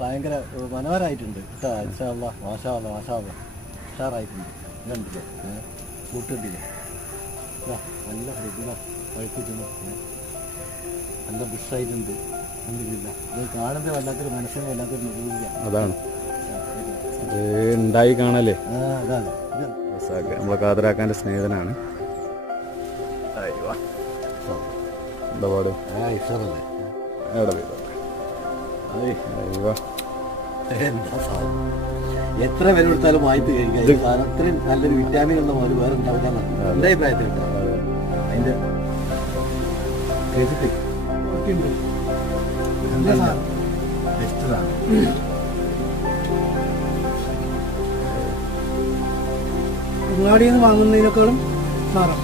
ഭയങ്കര മനോഹരമായിട്ടുണ്ട് കേട്ടോ. മാഷാ ഉഷാറായിട്ടുണ്ട്. ഇതുണ്ടല്ലേ കൂട്ടുണ്ടില്ലേ, നല്ല പഴുപ്പിക്കുന്നു, നല്ല ബുഷായിട്ടുണ്ട്. ഇല്ല ഇത് കാണുന്നത് വല്ലാത്തൊരു മനസ്സിന് വല്ലാത്തൊരു നിർവൃതിയ. അതാണ് ഉണ്ടായി കാണല്ലേ. അതാണ് നമ്മളെ കാതറാക്കാൻ്റെ സ്നേഹിതനാണ്. എന്താ പാട്? ഇഷ്ടമല്ലേ എത്ര വില കൊടുത്താലും വായിത്ത് കഴിക്കാം. അത്രയും നല്ലൊരു വിറ്റാമിൻ ഉള്ള പോലെ വേറെ ഉണ്ടാവില്ല എന്റെ അഭിപ്രായത്തിൽ. അതിന്റെ അങ്ങാടിയിൽ നിന്ന് വാങ്ങുന്നതിനേക്കാളും സാധനം